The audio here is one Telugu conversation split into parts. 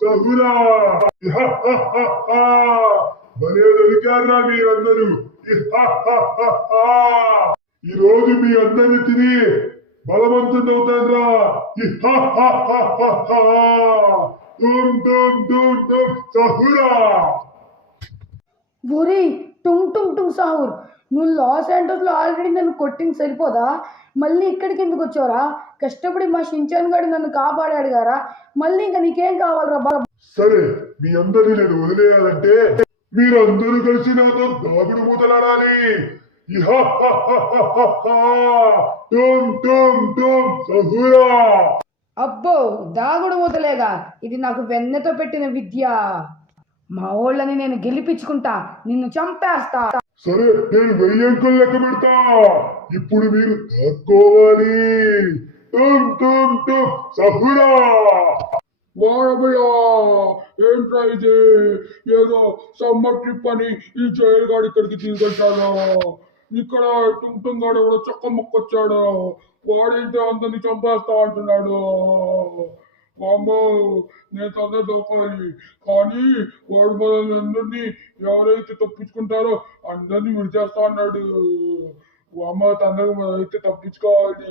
సహురా భలే దొరికారా మీరందరూ. ఈ రోజు మీ అందరిని తిని బలవంతుడు అవుతాడ్రా. సహురా ఒరే టుంగ్ టుంగ్ టుంగ్ సాహూర్, నువ్వు లాస్ ఏంజల్స్లో ఆల్రెడీ నన్ను కొట్టింది సరిపోదా? మళ్ళీ ఇక్కడికి ఎందుకు వచ్చావురా? కష్టపడి మా షించాన్ గారు నన్ను కాపాడాడు గారా, మళ్ళీ ఇంకా నీకేం కావాలరా? సరే, మీ అందరినీ నేను వదిలేయాలంటే మీరందరూ కలిసి నాతో దాగుడు మూతలాడాలి. సహురా అబ్బో, దాగుడు మూతలేగా, ఇది నాకు వెన్నెతో పెట్టిన విద్య. మా ఓళ్ళని నేను గెలిపించుకుంటా, నిన్ను చంపేస్తా. సరే, నేను 1000 అంకెలు లెక్క పెడతా. ఇప్పుడు మీరు దాక్కోవాలి. సహురా వాడబయ్యా, ఏంట్రా ఇది? ఏదో సమ్మర్ ట్రిప్ అని ఈ జైలు గాడు ఇక్కడికి తీసుకొచ్చాడు. ఇక్కడ టుంగ్ గాడు ఎవడో చొక్క ముక్కొచ్చాడు. వాడేంటి అందరినీ చంపేస్తా అంటున్నాడు. వామ్మో, నేను తొందర దొరకాలి. కానీ వాడు మనల్ని అందరినీ ఎవరైతే తప్పించుకుంటారో అందరినీ విడిచేస్తా అన్నాడు. వామ్మ, తొందరగా మనం అయితే తప్పించుకోవాలి.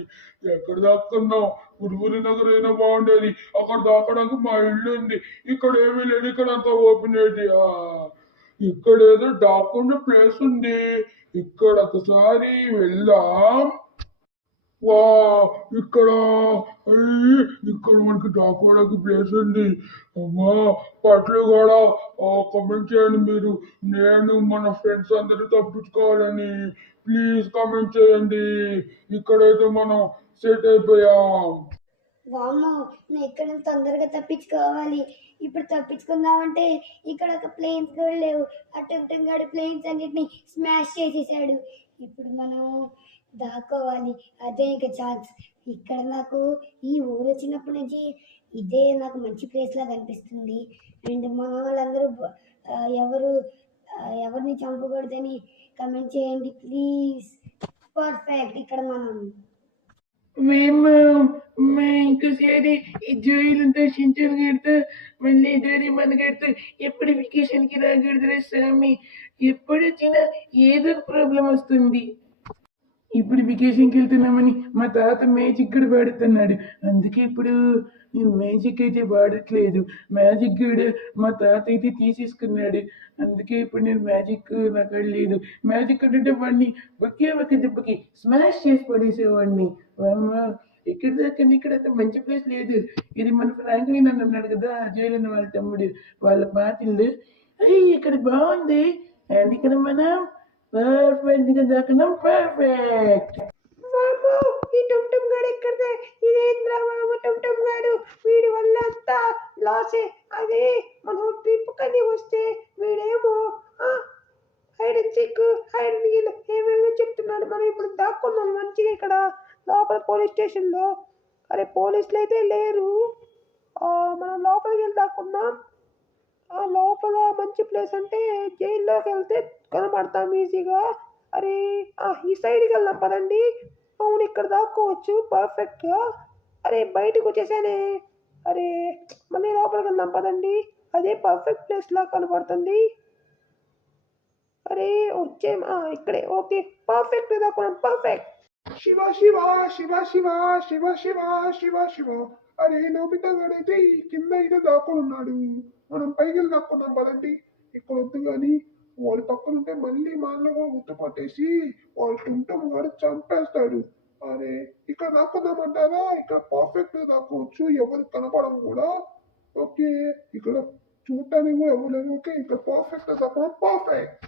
ఎక్కడ దాక్కున్నాం? గురువురి నగర్ అయినా బాగుండేది. అక్కడ దాక్కడానికి మా ఇల్లు ఉంది. ఇక్కడ ఏమీ లేదు. ఇక్కడ అంతా ఓపెన్ ఏరియా. ఇక్కడ ఏదో దాక్కున్న ప్లేస్ ఉంది. ఇక్కడ ఒకసారి వెళ్దాం. వా, ఇక్కడ ఇక్కడ మనకి దాక్కోవడానికి ప్లేస్ ఉంది. అమ్మా, పట్లు కూడా కమెంట్ చేయండి మీరు. నేను మన ఫ్రెండ్స్ అందరూ తప్పించుకోవాలని ప్లీజ్ కమెంట్ చేయండి. ఇక్కడైతే మనం సెట్ అయిపోయాం. వామ్మో, నేను ఇక్కడ నుంచి తొందరగా తప్పించుకోవాలి. ఇప్పుడు తప్పించుకుందామంటే ఇక్కడ ఒక ప్లేన్స్ కూడా లేవు. అటు ప్లేన్స్ అన్నిటిని స్మాష్ చేసేసాడు. ఇప్పుడు మనం దాక్కోవాలి. అదే ఇక ఛాన్స్. ఇక్కడ నాకు ఈ ఊరు వచ్చినప్పటి నుంచి ఇదే నాకు మంచి ప్లేస్ లాగా అనిపిస్తుంది. అండ్ మన వాళ్ళందరూ ఎవరిని చంపకూడదని కమెంట్ చేయండి ప్లీజ్. పర్ఫెక్ట్. ఇక్కడ మనం ఇంకోసారి ఈ జోయిలంతా షించాన్ గడితో మళ్ళీ డోరేమాన్ గడితో ఎప్పుడు వెకేషన్కి రాకూడదురా స్వామి. ఎప్పుడు వచ్చినా ఏదో ఒక ప్రాబ్లం వస్తుంది. ఇప్పుడు వెకేషన్కి వెళ్తున్నామని మా తాత మ్యాజిక్ కూడా వాడుతున్నాడు. అందుకే ఇప్పుడు నేను మ్యాజిక్ అయితే వాడట్లేదు. మ్యాజిక్ కూడా మా తాత అయితే తీసేసుకున్నాడు. అందుకే ఇప్పుడు నేను మ్యాజిక్ నాకు లేదు. మ్యాజిక్ అంటే వాడిని ఒకే ఒక దెబ్బకి స్మాష్ చేసి పడేసేవాడిని. అమ్మ, ఇక్కడ దాకా ఇక్కడ మంచి ప్లేస్ లేదు. ఇది మన ఫ్రాంక్లిన్ అని అన్నాడు కదా, జైలు వాళ్ళ తమ్ముడు, వాళ్ళ పాతిళ్ళు. అయ్యి ఇక్కడ బాగుంది. అండ్ ఇక్కడ మనం పర్ఫెక్ట్ గా దాకున్నాం. పర్ఫెక్ట్. ఈ టుమ్ గాడు ఎక్కడదే? ఇదేంద్రా బాబు, టుమ్ గాడు వీడి వల్ల అంతా లాసే. అదే మనం ట్రిప్ కని వస్తే వీడేమో hide and seek, hide and గీల్ ఏమేమో చెప్తున్నాడు. మనం ఇప్పుడు దాక్కున్నాం మంచిగా ఇక్కడ లోపల పోలీస్ స్టేషన్లో. అరే, పోలీసులు అయితే లేరు. మనం లోపలికి వెళ్ళి దాక్కున్నాం. లోపల మంచి ప్లేస్ అంటే జైల్లోకి వెళ్తే కనపడతాం ఈజీగా. అరే, ఈ సైడ్కి వెళ్దాం పదండి. అవును, ఇక్కడ దాక్కోవచ్చు పర్ఫెక్ట్గా. అరే, బయటకు వచ్చేసానే. అరే, మళ్ళీ లోపలికి వెళ్దాం పదండి. అదే పర్ఫెక్ట్ ప్లేస్ లా కనపడుతుంది. అరే, ఇక్కడే. ఓకే, పర్ఫెక్ట్ దాక్కున్నాం. పర్ఫెక్ట్. శివ శివ శివ శివ శివ శివ శివ శివ. అరే, నోబితా గాడైతే కింద ఇదే దాక్కుని ఉన్నాడు. మనం పైకి వెళ్ళి దాక్కున్నాం పదండి. ఇక్కడ వద్దు కానీ వాళ్ళు పక్కన ఉంటే మళ్ళీ మనలో కూడా గుర్తుపట్టేసి వాళ్ళు టుంటం గాడు చంపేస్తాడు. అరే, ఇక్కడ దాక్కుందామంటారా? ఇక్కడ పర్ఫెక్ట్ దాక్కోవచ్చు, ఎవరికి కనపడం కూడా. ఓకే, ఇక్కడ చూడటానికి కూడా ఎవరు లేదు. ఓకే, ఇక్కడ పర్ఫెక్ట్ దాక్కున్నాం. పర్ఫెక్ట్.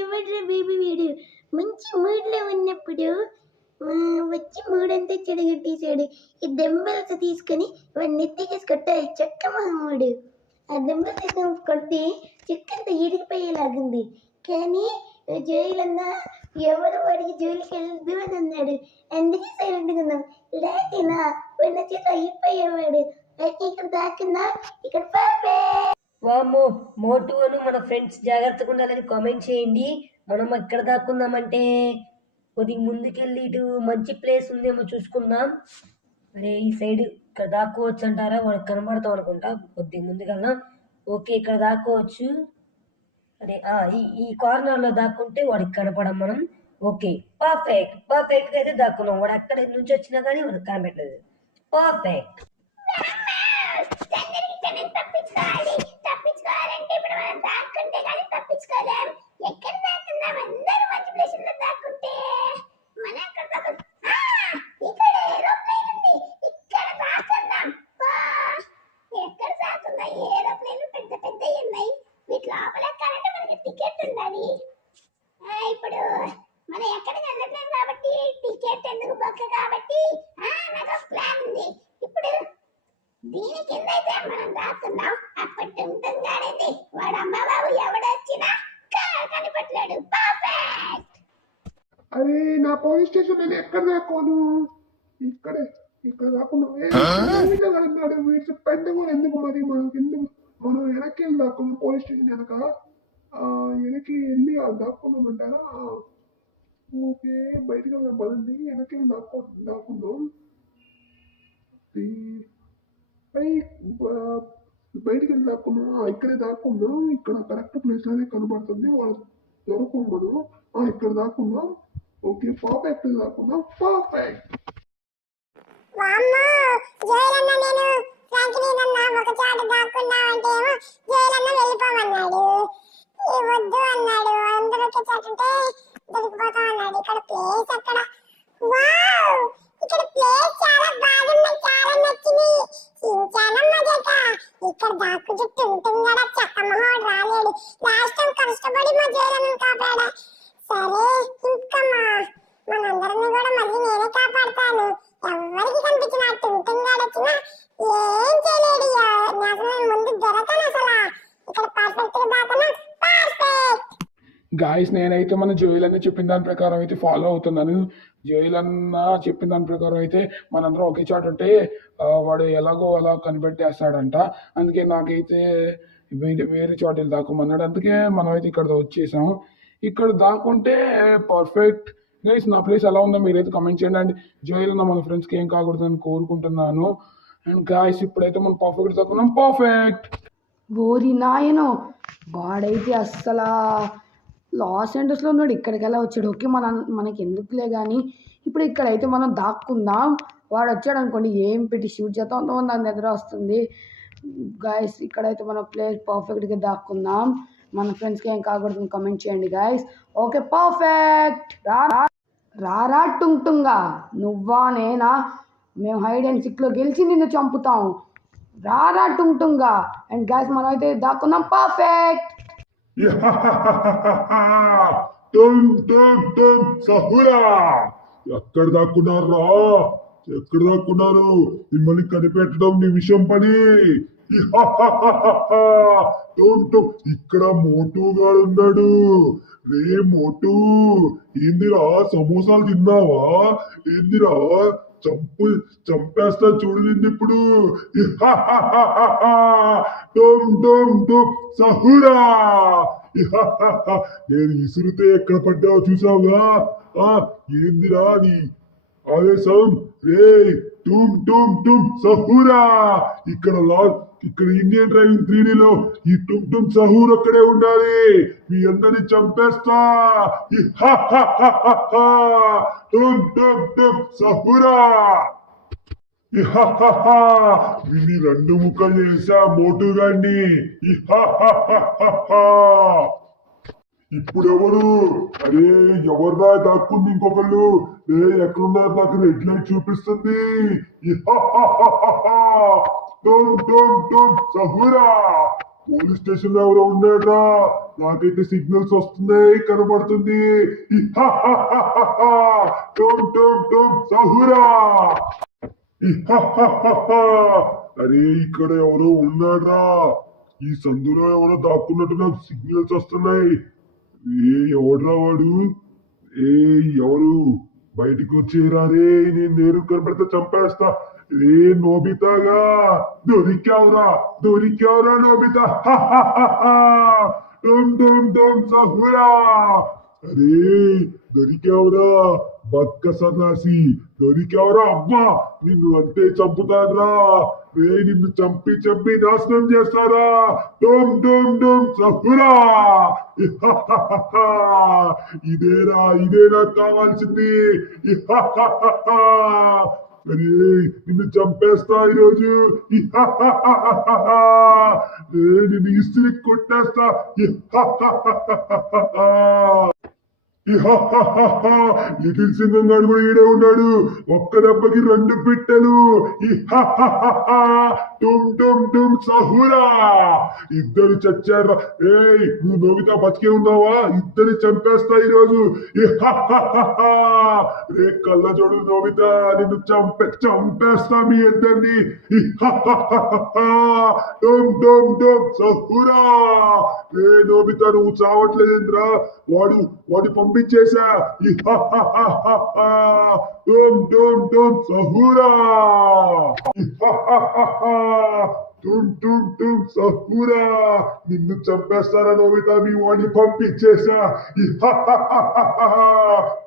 ఎవడ్రా బేబీ వీడు మంచి మూడ్లో ఉన్నప్పుడు వచ్చి మూడంతా చెడగొట్టేశాడు. ఈ దెంబల్స్ తీసుకొని వాడిని నెత్తికేసి కొట్టాలి. చెక్క మహమ్మడు ఆ దెంబలు తీసుకొని కొడితే చెక్కంతా ఇరిగిపోయేలాగుంది. కానీ జైలన్నా ఎవరు వాడికి జైలుకి వెళ్ళదు అని అన్నాడు. అందుకే సైలెంట్గా ఉన్నాం. లేకేనా ఉన్న చేత అయిపోయేవాడు. అయితే ఇక్కడ దాకిందా? ఇక్కడ పర్ఫెక్ట్. వామ్మో, మోటు అని మన ఫ్రెండ్స్ జాగ్రత్తగా ఉండాలని కామెంట్ చేయండి. మనం ఎక్కడ దాక్కుందామంటే కొద్దిగా ముందుకెళ్ళి ఇటు మంచి ప్లేస్ ఉందేమో చూసుకుందాం. అరే ఈ సైడ్ ఇక్కడ దాక్కోవచ్చు అంటారా? వాడికి కనబడతాం అనుకుంటా. కొద్దిగా ముందుకెళ్దాం. ఓకే ఇక్కడ దాక్కోవచ్చు. అదే ఈ కార్నర్ లో దాక్కుంటే వాడికి కనపడం మనం. ఓకే పర్ఫెక్ట్ పర్ఫెక్ట్ గా అయితే దాక్కున్నాం. వాడు అక్కడ నుంచి వచ్చినా కానీ వాడికి కనపెట్టలేదు. పర్ఫెక్ట్. తప్పించుకోవాలంటే ఇప్పుడు మనం దాక్కుంటే కానీ తప్పించుకోలేం. ఎక్కడ దాక్కుందాం? అందరూ మంచి ప్లేసుల్లో దాక్కుంటే మనం ఎక్కడ దాక్కుందాం? ఇక్కడ ఏరోప్లేన్ ఉంది, ఇక్కడ దాక్కుందాం. ఎక్కడ దాక్కుందాం? ఏరోప్లేన్లు పెద్ద పెద్దవి ఉన్నాయి, వీటి లోపల ఎక్కాలంటే మనకి టికెట్ ఉండాలి. ఇప్పుడు మనం ఎక్కడికి వెళ్ళట్లేదు కాబట్టి టికెట్ ఎందుకు బొక్క కాబట్టి నాకు ఒక ప్లాన్ ఉంది. ఇప్పుడు దీని కింద అయితే మనం దాక్కుందాం. అప్పటి ఉంటుందాడైతే వాడు అమ్మ బాబు ఎవడొచ్చినా కనిపెట్టలేడు. పర్ఫెక్ట్. అరే నా పోలీస్ స్టేషన్ నేను ఎక్కడ దాక్కోను? ఇక్కడే ఇక్కడ దాక్కున్నాం. అన్నాడు వీటి పెద్ద కూడా ఎందుకు మరి మనకి ఎందుకు? మనం వెనక్కి వెళ్ళి దాక్కున్నాం పోలీస్ స్టేషన్ వెనక. వెనక్కి వెళ్ళి దాక్కున్నామంటారా? ఓకే బయటకు వెళ్దాం పదండి. వెనక్కి వెళ్ళి దాక్కుందాం. బయటికి వెళ్ళి దాక్కున్నాం. ఇక్కడే దాక్కుందాం. ఇక్కడ కరెక్ట్ ప్లేస్ లోనే కనబడుతుంది. వాళ్ళు దొరకం మనం. ఇక్కడ దాక్కుందాం. ఓకే పర్ఫెక్ట్ దాక్కుందాం. పర్ఫెక్ట్. వామ్మో జోయలన్న నేను ఫ్రాంక్లిన్ అన్న ఒక చోట దాక్కుందామంటే ఏమో జోయలన్న వెళ్ళిపోమన్నాడు. వద్దు అన్నాడు. అందరూ ఒకే చోట ఉంటే దొరికిపోతాం అన్నాడు. ఇక్కడ ప్లేస్ అక్కడ వావ్ ఇక్కడ ప్లేస్ చాలా బాగుంది, చాలా నచ్చింది. చాలా మజాక. ఇక్కడ దాక్కుంటే టుంటుంగడా చక్కమహోడు రాలేడు. లాస్ట్ టైం కష్టపడి మా జోయలన్నను కాపాడా. సరే ఇంకా మనందరినీ కూడా మళ్ళీ నేనే కాపాడుతాను. ఎవరికి కనిపించిన టుంటుంగాడు వచ్చినా ఏం చేయలేడు. అసలు ముందు దొరకను అసలు. ఇక్కడ పర్ఫెక్ట్ గా దాకున్నా. పర్ఫెక్ట్. గాయస్ నేనైతే మన జోయల్ అన్న చెప్పిన దాని ప్రకారం అయితే ఫాలో అవుతున్నాను. జోయల్ అన్న చెప్పిన దాని ప్రకారం అయితే మనందరం ఒకే చోట ఉంటే వాడు ఎలాగో అలా కనిపెట్టేస్తాడంట. అందుకే నాకైతే వేరే చోట వెళ్ళి దాక్కోమన్నాడు. అందుకే మనం అయితే ఇక్కడ వచ్చేసాం. ఇక్కడ దాక్కుంటే పర్ఫెక్ట్. గైస్ నా ప్లేస్ ఎలా ఉందో మీరైతే కమెంట్ చేయండి. అండ్ జోయల్ అన్న మన ఫ్రెండ్స్కి ఏం కాకూడదని కోరుకుంటున్నాను. అండ్ గాయస్ ఇప్పుడైతే మనం పర్ఫెక్ట్ దాక్కున్నాం. పర్ఫెక్ట్. ఓరి నాయనో వాడైతే అస్సలు లాస్ ఏంజల్స్లో ఉన్నాడు. ఇక్కడికి ఎలా వచ్చాడు? ఓకే మనకి ఎందుకులే కానీ ఇప్పుడు ఇక్కడైతే మనం దాక్కుందాం. వాడు వచ్చాడు అనుకోండి ఏం పెట్టి షూట్ చేద్దాం అంతమంది దాని దగ్గర వస్తుంది. గాయస్ ఇక్కడైతే మన ప్లేస్ పర్ఫెక్ట్గా దాక్కుందాం. మన ఫ్రెండ్స్కి ఏం కాకూడదు కమెంట్ చేయండి గాయస్. Okay perfect. రారా టుంగా నువ్వా నేనా? మేము హైడ్ అండ్ సిక్లో గెలిచి నిన్ను చంపుతాం. రారా టుంగా. అండ్ గాయస్ మనం అయితే దాక్కుందాం. పర్ఫెక్ట్. సహురా ఎక్కడ దాక్కున్నారా? ఎక్కడ దాక్కున్నారు? మిమ్మల్ని కనిపెట్టడం నీ విషయం పని. ఇక్కడ మోటు గాడు ఉన్నాడు. రే మోటు ఏందిరా సమోసాలు తిన్నావా? ఏందిరా చంపేస్తా చూడు నిన్ను ఇప్పుడు. సహురా నేను ఇసురుతే ఎక్కడ పడ్డావో చూసావుగా? ఏందిరా నీ ఆవేశం? రే టుమ్ సహూరా. ఇక్కడ ఇండియన్ డ్రైవింగ్ 3Dలో ఈ టుమ్ సహూర్ అక్కడే ఉండాలి. మీ అందరినీ చంపేస్తా. టుమ్ సహూరా. వీని 2 ముక్కలు చేసా మోటుగాన్ని. ఇప్పుడెవరు? అరే ఎవర్రా దాక్కుంది? ఇంకొకళ్ళు. ఎక్కడున్నారు? నాకు రెడ్ లైట్ చూపిస్తుంది. సహూరా పోలీస్ స్టేషన్ లో ఎవరో ఉన్నాడ్రా. నాకైతే సిగ్నల్స్ వస్తున్నాయి, కనబడుతుంది. సహూరా. అరే ఇక్కడ ఎవరో ఉన్నాడ్రా. ఈ సందులో ఎవరో దాక్కున్నట్టు నాకు సిగ్నల్స్ వస్తున్నాయి. ఎవడ్రా వాడు? ఎవరు? బయటికి వచ్చేరా రే. నేను కనబడితే చంపేస్తా. రే నోబితాగా దొరికావురా నోబితా. సహూరా. అరే దొరికావురా బక్క సన్నాసి, దొరికావురా అబ్బా, నిన్ను అంతే చంపుతారా. నిన్ను చంపి చంపి నాశనం చేస్తారా. డోమ్ డోమ్ డోమ్ సహురా. ఇదేనా కావాల్సింది. అరే నిన్ను చంపేస్తా ఈరోజు. నిన్ను ఇస్త్రీ కొట్టేస్తా. లిటిల్ సింగం గాడు కూడా ఈడే ఉన్నాడు. ఒక్క దెబ్బకి 2 పిట్టలు. టుమ్ టుమ్ టుమ్ సహురా. ఇద్దరు చచ్చారా. ఏయ్ నువ్వు నోబితా బతికే ఉన్నావా? ఇద్దరిని చంపేస్తా ఈరోజు. రే కళ్ళజోడు నోబితా, నిన్ను చంపేస్తా మీ ఇద్దరిని. టుమ్ టుమ్ టుమ్ సహురా. రే నోబితా నువ్వు చావట్లేదేంద్రా. వాడు పంపించేశా. టుమ్ టుమ్ టుమ్ సహురా. టుమ్ టుమ్ టుమ్ సహురా. నిన్ను చంపేస్తారా నోబితా, మీ వాడిని పంపించేశా.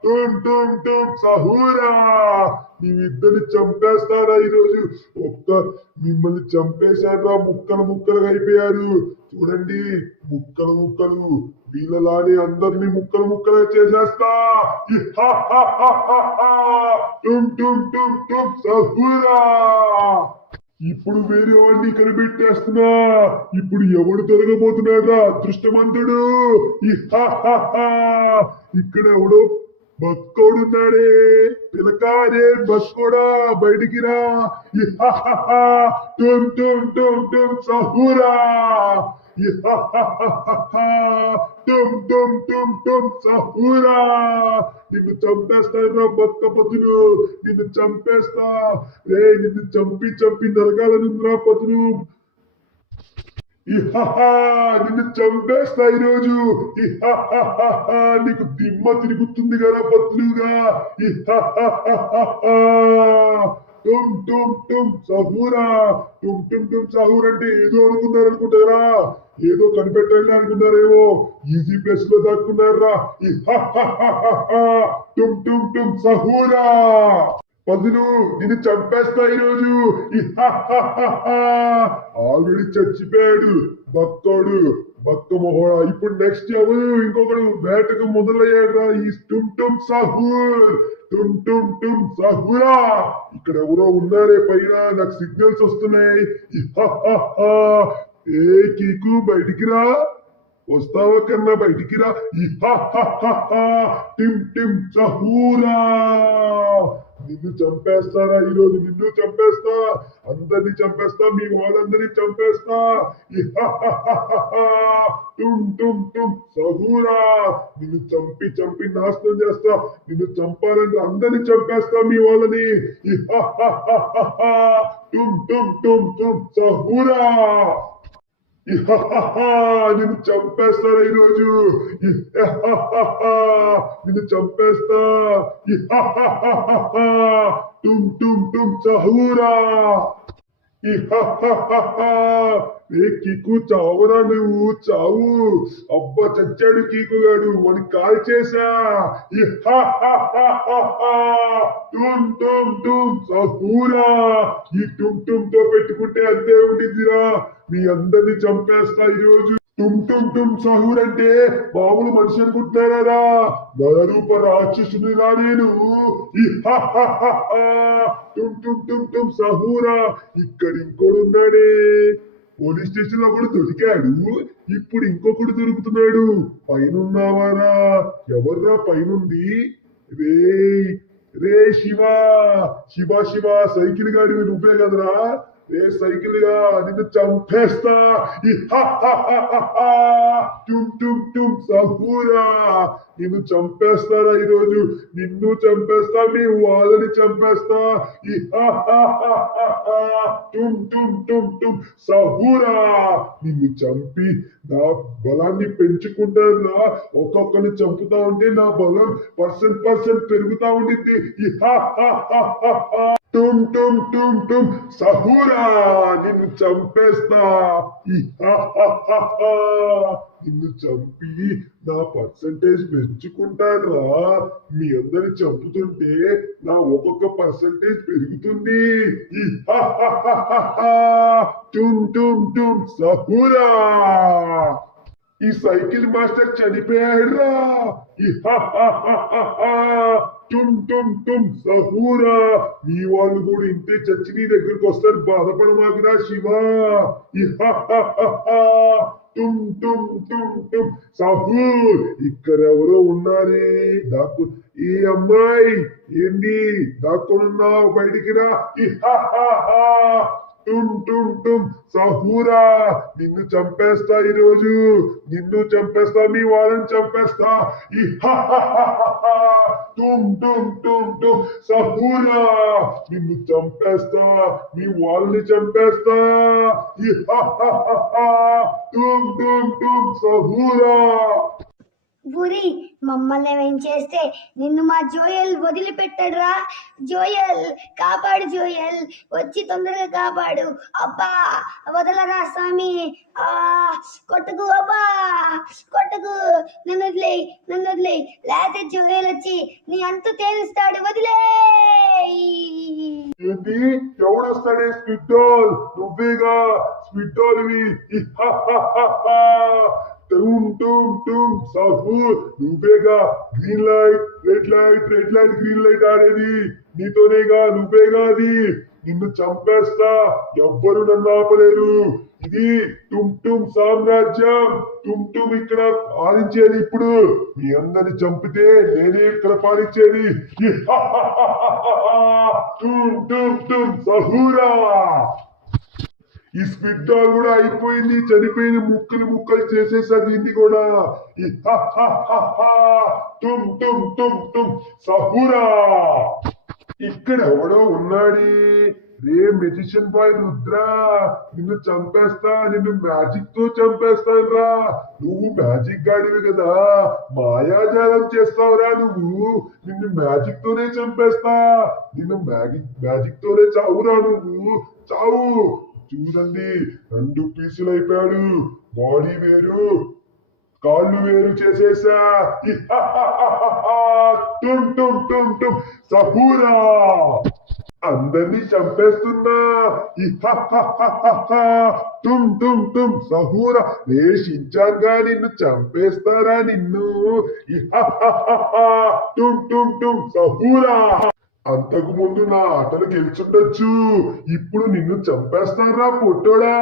టుమ్ టుమ్ టుమ్ సహురా. నీవిద్దరిని చంపేస్తారా ఈరోజు. మిమ్మల్ని చంపేశారా, ముక్కలు ముక్కలుగా అయిపోయారు. చూడండి ముక్కలు ముక్కలు. వీళ్ళలానే అందరినీ ముక్కలు ముక్కలుగా చేసేస్తా. టుమ్ టుమ్ టుమ్ టుమ్ సహురా. ఇప్పుడు వేరే వాడిని కనిపెట్టేస్తున్నా. ఇప్పుడు ఎవడు దొరకబోతున్నాడా అదృష్టవంతుడు. ఇక్కడ ఎవడో బక్కోడున్నాడే. పిలకారే బక్కోడా బయటికి రా. టుమ్ టుమ్ టుమ్ టుమ్ సహురా. టుమ్ టుమ్ టుమ్ టుమ్ సహురా. నిన్ను చంపేస్తారా బక్క పతులు. నిన్ను చంపేస్తా. నిన్ను చంపి చంపి నరకాలనుందిరా పతులు. నిన్ను చంపేస్తా ఈరోజు. నీకు దిమ్మ తిరుగుతుంది కదా పత్రులుగా. టుమ్ టుమ్ టుమ్ సహూరా. టుమ్ టుమ్ టుమ్ సహూర్ అంటే ఏదో అనుకున్నారనుకుంటారా. ఏదో కనిపెట్టాలని అనుకున్నారేమో. ఈజీ ప్లేస్ లో దాక్కున్నారా. టుమ్ టుమ్ టుమ్ సహూరా. పదులు నిన్ను చంపేస్తా ఈరోజు. ఆల్రెడీ చచ్చిపోయాడు బక్కోడు, బక్క మొహోడా. ఇప్పుడు నెక్స్ట్ ఎవరు? ఇంకొకడు వేటకు మొదలయ్యాడు. ఈ టుమ్ టుమ్ సహూర్. టుమ్ టుమ్ టుమ్ సహూరా. ఇక్కడ ఎవరో ఉన్నారే పైన, నాకు సిగ్నల్స్ వస్తున్నాయి. ఏ కీకు బయటికి రా. వస్తావా కన్నా బయటికి రా. టిమ్ టిమ్ సహూరా. నిన్ను చంపేస్తారా ఈరోజు. నిన్ను చంపేస్తా. అందరినీ చంపేస్తా. మీ వాళ్ళందరినీ చంపేస్తా. టుమ్ టుమ్ టుమ్ సహూరా. నిన్ను చంపి చంపి నాశనం చేస్తా. నిన్ను చంపాలని అందరినీ చంపేస్తా మీ వాళ్ళని. టుమ్ టుమ్ టుమ్ టుమ్ సహూరా. నిన్ను చంపేస్తారా ఈరోజు. నిన్ను చంపేస్తా. టుమ్ టుమ్ టుమ్ సహూరా. కీకు చావురా నువ్వు, చావు. అబ్బా చచ్చాడు కీకు గాడు. వాడిని కాల్ చేశా. టుమ్ టుమ్ టుమ్ సహూరా. ఈ టుమ్ టుమ్ తో పెట్టుకుంటే అంతే ఉండిద్దిరా. మీ అందరినీ చంపేస్తా ఈరోజు. టుమ్ టుమ్ టుమ్ సహూర్ అంటే మామూలు మనిషి అనుకుంటున్నారా. నరరూప రాక్షసునిలా నేను. టుమ్ టుమ్ టుమ్ టుమ్ సహూరా. ఇక్కడ ఇంకోడు ఉన్నాడే. పోలీస్ స్టేషన్ లో కూడా దొరికాడు. ఇప్పుడు ఇంకొకడు దొరుకుతున్నాడు. పైనున్నావారా? ఎవర్రా పైనుంది? రే రే శివ శివ శివ. సైకిల్ గాడివి నువ్వే కదరా. ఏ సైకిల్ గా నిన్ను చంపేస్తా. టుమ్ టుమ్ టుమ్ సహూరా. నిన్ను చంపేస్తారా ఈరోజు. నిన్ను చంపేస్తా. మీ వాళ్ళని చంపేస్తా. టుమ్ టుమ్ టుమ్ టుమ్ సహూరా. నిన్ను చంపి నా బలాన్ని పెంచుకుంటారా. ఒక్కొక్కరిని చంపుతా ఉంటే నా బలం పర్సెంట్ పెరుగుతా ఉండిద్ది. టుమ్ టుమ్ టుమ్ టుమ్ సహూరా నిన్ను చంపేస్తా ఇహాహాహాహా. నిన్ను చంపి నా పర్సంటేజ్ పెంచుకుంటానురా. మీ అందరి చంపుతుంటే నా ఒక్కొక్క పర్సంటేజ్ పెరుగుతుంది. ఇహాహాహాహా. టుమ్ టుమ్ టుమ్ సహూరా. ఈ సైకిల్ మాస్టర్ చనిపోయాడురా. ఇహాహాహాహా. టుమ్ టుమ్ టుమ్ సహూరా. మీ వాళ్ళు కూడా ఇంతే చచ్చి నీ దగ్గరికి వస్తారు, బాధపడమాకురా శివ. ఇహాహాహాహా. టుమ్ టుమ్ టుమ్ టుమ్ సహూర్. ఇక్కడ ఎవరో ఉన్నారే దాక్కు. ఈ అమ్మాయి ఏంది దాక్కునున్నావు, బయటికి రా. ఇహాహాహా. టుమ్ టుమ్ టుమ్ సహూరా నిన్ను చంపేస్తా ఈరోజు. నిన్ను చంపేస్తా, మీ వాళ్ళని చంపేస్తా. ఇహాహాహాహా. టుమ్ టుమ్ టుమ్ టుమ్ సహూరా నిన్ను చంపేస్తా, మీ వాళ్ళని చంపేస్తా. ఇహాహాహాహా. టుమ్ టుమ్ టుమ్ సహూరా. బురి మమ్మల్ని ఏం చేస్తే నిన్ను మా జోయల్ వదిలిపెట్టాడురా. జోయల్ కాపాడు, జోయల్ వచ్చి తొందరగా కాపాడు. అబ్బా వదలరా స్వామి, ఆ కొట్టుకు, అబ్బా కొట్టుకు, నన్ను వదిలేయ్, నన్ను వదిలేయ్, లేకపోతే జోయల్ వచ్చి నీ అంతు తేలుస్తాడు, వదిలేయ్. ఏంటి ఎవడొస్తాడే? స్పిడ్డాల్ నువ్వేగా, స్పిడ్డాల్వి. ఇహాహాహాహా. టూమ్ టూమ్ టూమ్ సహూర్ నువ్వేగా. Green light red light, red light green light ఆడేది నీతోనేగా, నువ్వేగా అది. నిన్ను చంపేస్తా, ఎవ్వరు నన్ను ఆపలేరు. ఇది టుమ్ టుమ్ సామ్రాజ్యం. టుమ్ టుమ్ ఇక్కడ పాలించేది. ఇప్పుడు మీ అందరిని చంపితే నేనే ఇక్కడ పాలించేది. టుమ్ టుమ్ టుమ్ సహూరా. ఈ స్పిడ్ డాల్ కూడా అయిపోయింది, చనిపోయింది, ముక్కలు ముక్కలు చేసేసాది దీన్ని కూడా. టుమ్ టుమ్ టుమ్ టుమ్ సహూరా. ఇక్కడ ఎవడో ఉన్నాడి రే మెజిషియన్ బాయ్ రుద్ర, నిన్ను చంపేస్తా, నిన్ను మ్యాజిక్ తో చంపేస్తాను రా. నువ్వు మ్యాజిక్ గాడివి కదా, మాయాజాలం చేస్తావురా నువ్వు. నిన్ను మ్యాజిక్ తోనే చంపేస్తా. నిన్ను మ్యాజిక్ తోనే చావురా నువ్వు, చావు. చూడండి 2 పీసులు అయిపోయాడు. బాడీ వేరు, కాళ్ళు వేరు చేసేసా. టుమ్ టుమ్ టుమ్ టుమ్ సహూరా. అందరినీ చంపేస్తున్నా. టుమ్ టుమ్ టుమ్ సహూరా. రే షించాన్ గా నిన్ను చంపేస్తారా నిన్ను. టుమ్ టుమ్ టుమ్ సహూరా. అంతకు ముందు నా ఆటలు గెలుచుండొచ్చు, ఇప్పుడు నిన్ను చంపేస్తారా పొట్టోడా.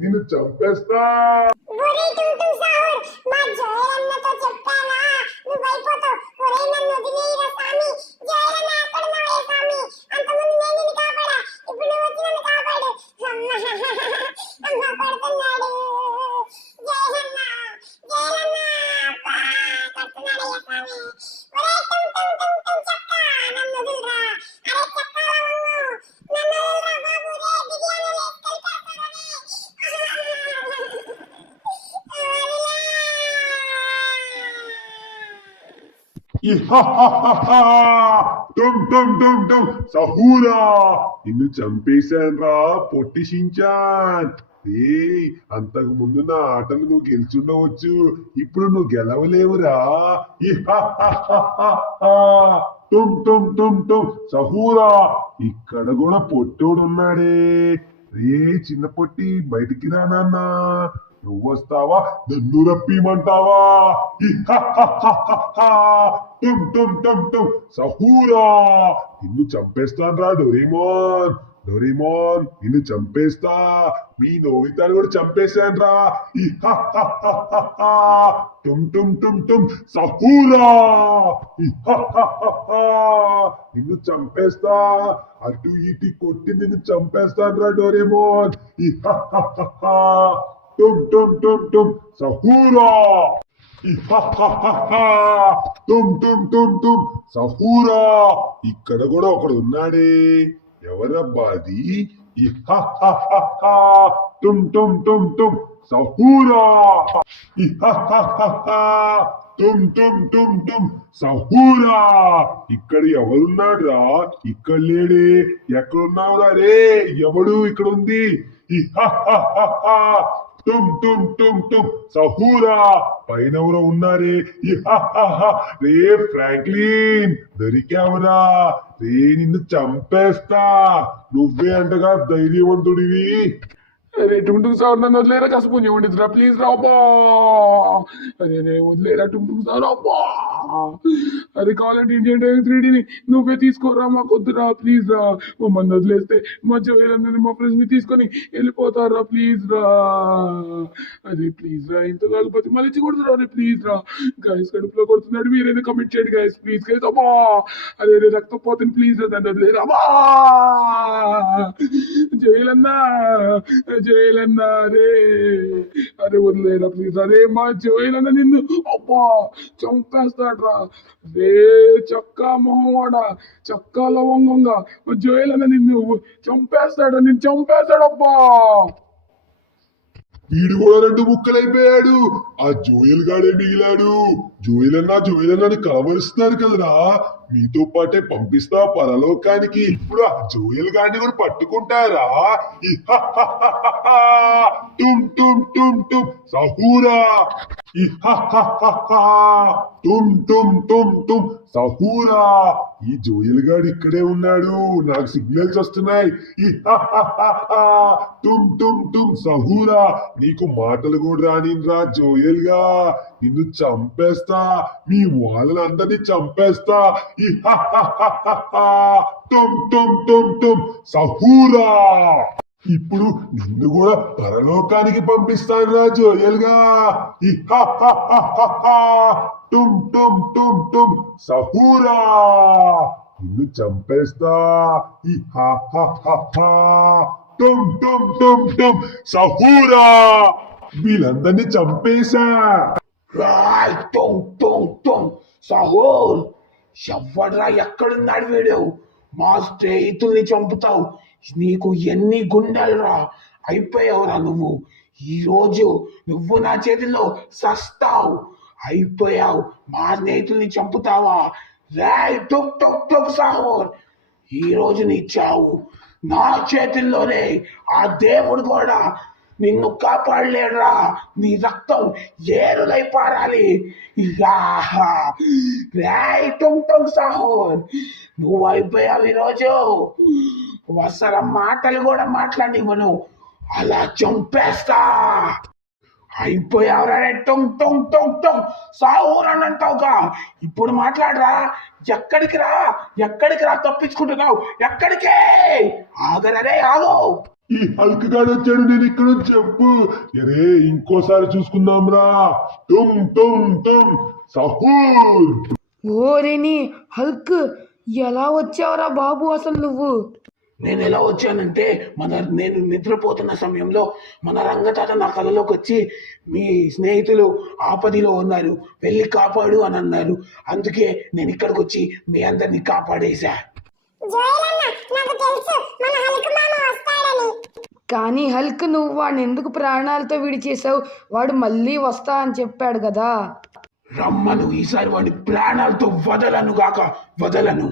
నిన్ను చంపేస్తా. ఒరే టుంటుం సాహుర్, మా జోయల్ అన్నతో చెప్పానా నువ్వు అయిపోతావు. ఒరే నన్ను వదిలేయరా స్వామి. జోయల్ అన్న అక్కడ ఉన్నావే స్వామి, అంతకుముందు నేను నిన్ను కాపాడా, ఇప్పుడు నువ్వు వచ్చి నన్ను కాపాడు. అమ్మ కొడుతున్నాడు జోయల్ అన్న, జోయల్ అన్న అబ్బా కొడుతున్నాడయ్యా స్వామి. ఒరే టుంటుం టుంటుం చక్క నన్ను వదిలిరా. అరే చక్క లవంగు నన్ను వదిలిరా బాబు. రే బిర్యానీ వేసుకెళ్ళిపోతారు రే. టుమ్ టుమ్ టుమ్ టుమ్ సహూరా. నిన్ను చంపేశాన్రా పొట్టి షించాన్. అంతకు ముందు నా ఆటలు నువ్వు గెలుచుండవచ్చు, ఇప్పుడు నువ్వు గెలవలేవురా. టుమ్ టుమ్ టుమ్ టుమ్ సహూరా. ఇక్కడ కూడా పొట్టోడున్నాడే. రే చిన్న పొట్టి బయటికి రా నాన్న. నువ్వు వస్తావా, నన్ను రప్పిమంటావా? టుమ్ టుమ్ టుమ్ టుమ్ సహూరా. నిన్ను చంపేస్తాను రా డోరేమోన్. డోరేమోన్ నిన్ను చంపేస్తా. మీ నోవితాను కూడా చంపేశాను రా. టుమ్ టుమ్ టుమ్ టుమ్ సహూరా. నిన్ను చంపేస్తా. అటు ఇటు కొట్టి నిన్ను చంపేస్తాను రా డోరేమోన్. టుమ్ టుమ్ టుమ్ టుమ్ సహూరా. టుమ్ టుమ్ టుమ్ టుమ్ సహూరా. ఇక్కడ కూడా ఒకడు ఉన్నాడే, ఎవరబ్బా అది? టుమ్ టుమ్ టుమ్ టుమ్ సహూరా ఇహహహహ. తుమ్ తుమ్ తుమ్ తుమ్ సహూరా. ఇక్కడ ఎవరున్నాడ్రా? ఇక్కడ లేడే. ఎక్కడున్నావురా రే? ఎవడు ఇక్కడ ఉంది? ఇహహహహ. తుమ్ తుమ్ తుమ్ తుమ్ సహూరా. పైన ఎవరో ఉన్నారే. ఇహహహ. రే ఫ్రాంక్లిన్, దొరికావురా రే. నిన్ను చంపేస్తా. నువ్వే అంటగా ధైర్యవంతుడివి. అరే టుంటుకు సార్ నన్ను వదిలేరా, కాస్త పుణ్యం ఉండిద్దిరా ప్లీజ్ రా అబ్బా. అరే వదిలేరా టుంటుకు సార్ అబ్బా. అరే కావాలంటే ఇండియన్ డ్రైవింగ్ 3Dని నువ్వే తీసుకోరా, మాకు వద్దురా ప్లీజ్ రా. మమ్మల్ని వదిలేస్తే మధ్య వేలందరినీ మా ఫ్రెండ్స్ ని తీసుకొని వెళ్ళిపోతారా ప్లీజ్ రా. అరే ప్లీజ్ రా, ఇంత కాకపోతే మళ్ళీ కొడుతురా. అరే ప్లీజ్ రా గైస్, కడుపులో కొడుతున్నాడు, మీరైనా కమెంట్ చేయండి గైస్ ప్లీజ్ గైస్ అబ్బా. అరే రక్తం పోతుంది ప్లీజ్ రా, దాన్ని వదిలేరా అబ్బా. జైలన్నా జైలన్నా రే. అరే వదిలేరా ప్లీజ్. అరే మా జైలన్నా నిన్ను అబ్బా చంపేస్తాడ్రా రే. చక్కా మొహవాడా, చక్కా లవంగంగా జైలన్నా నిన్ను చంపేస్తాడు, నిన్ను చంపేస్తాడబ్బా. వీడు కూడా 2 ముక్కలైపోయాడు. ఆ జోయల్ గాడే మిగిలాడు. జోయల్ అన్న కలవరుస్తున్నారు కదరా. మీతో పాటే పంపిస్తా పరలోకానికి. ఇప్పుడు ఆ జోయల్ గాడిని కూడా పట్టుకుంటారా? ఇహహహహ. టుమ్ టుమ్ టుమ్ టుమ్ సహూరా. ఇహహహహ. టుమ్ టుమ్ టుమ్ టుమ్ సహూరా. ఈ జోయల్ గాడు ఇక్కడే ఉన్నాడు. నాకు సిగ్నల్స్ వస్తున్నాయి. ఇహహహహ. టుమ్ టుమ్ టుమ్ సహూరా. నీకు మాటలు కూడా రానిరా జోయల్ గా. నిన్ను చంపేస్తా. మీ వాళ్ళందరినీ చంపేస్తా. ఇహహహహ. టుమ్ టుమ్ టుమ్ టుమ్ సహూరా. ఇప్పుడు నిన్ను కూడా పరలోకానికి పంపిస్తాను రా జోయల్ గా. ఇహహహహ. టుమ్ టుమ్ టుమ్ టుమ్ సహూరా. నిన్ను చంపేస్తా. ఇహహహహ. టుమ్ టుమ్ టుమ్ టుమ్ సహూరా. వీళ్ళందరినీ చంపేశా. రాయ్ టొంగ్ టొంగ్ టొంగ్ సహోర్. ఎవడ్రా, ఎక్కడున్నాడు వీడు? మా స్నేహితుల్ని చంపుతావు, నీకు ఎన్ని గుండెలురా? అయిపోయావురా నువ్వు. ఈరోజు నువ్వు నా చేతిలో సస్తావు. అయిపోయావు. మా స్నేహితుల్ని చంపుతావా? రాయ్ టుక్ టుక్ టుక్ సహోర్. ఈరోజు నీ చావు నా చేతుల్లోనే. ఆ దేవుడు కూడా నిన్ను కాపాడలేడురా. నీ రక్తం ఏరులై పారాలి. సహోర్, నువ్వు అయిపోయావు ఈరోజు. అసలు మాటలు కూడా మాట్లాడివ్వను, అలా చంపేస్తా. అయిపోయావురా. టొంగ్ టొంగ్ టొంగ్ టొంగ్ సాహూర్ అని అంటావుగా, ఇప్పుడు మాట్లాడరా. ఎక్కడికి రా తప్పించుకుంటున్నావు? ఎక్కడికే? ఆగరే ఆగో. ఈ హల్క్ గాడు వచ్చాడు. నేను ఇక్కడ చెప్పు. అరే ఇంకోసారి చూసుకుందాం రా. టుమ్ టుమ్ టుమ్ సహూర్. ఓరేని హల్క్, ఎలా వచ్చావురా బాబు అసలు నువ్వు? నేను ఎలా వచ్చానంటే, నేను నిద్రపోతున్న సమయంలో మన రంగతాత నా కళలోకి వచ్చి, మీ స్నేహితులు ఆపదిలో ఉన్నారు, వెళ్ళి కాపాడు అని అన్నారు. అందుకే నేను ఇక్కడికి వచ్చి మీ అందరినీ కాపాడేశా. కానీ హల్క్, నువ్వు వాడిని ఎందుకు ప్రాణాలతో విడిచేసావు? వాడు మళ్ళీ వస్తా అని చెప్పాడు కదా. రమ్మను, ఈసారి వాడిని ప్రాణాలతో వదలను.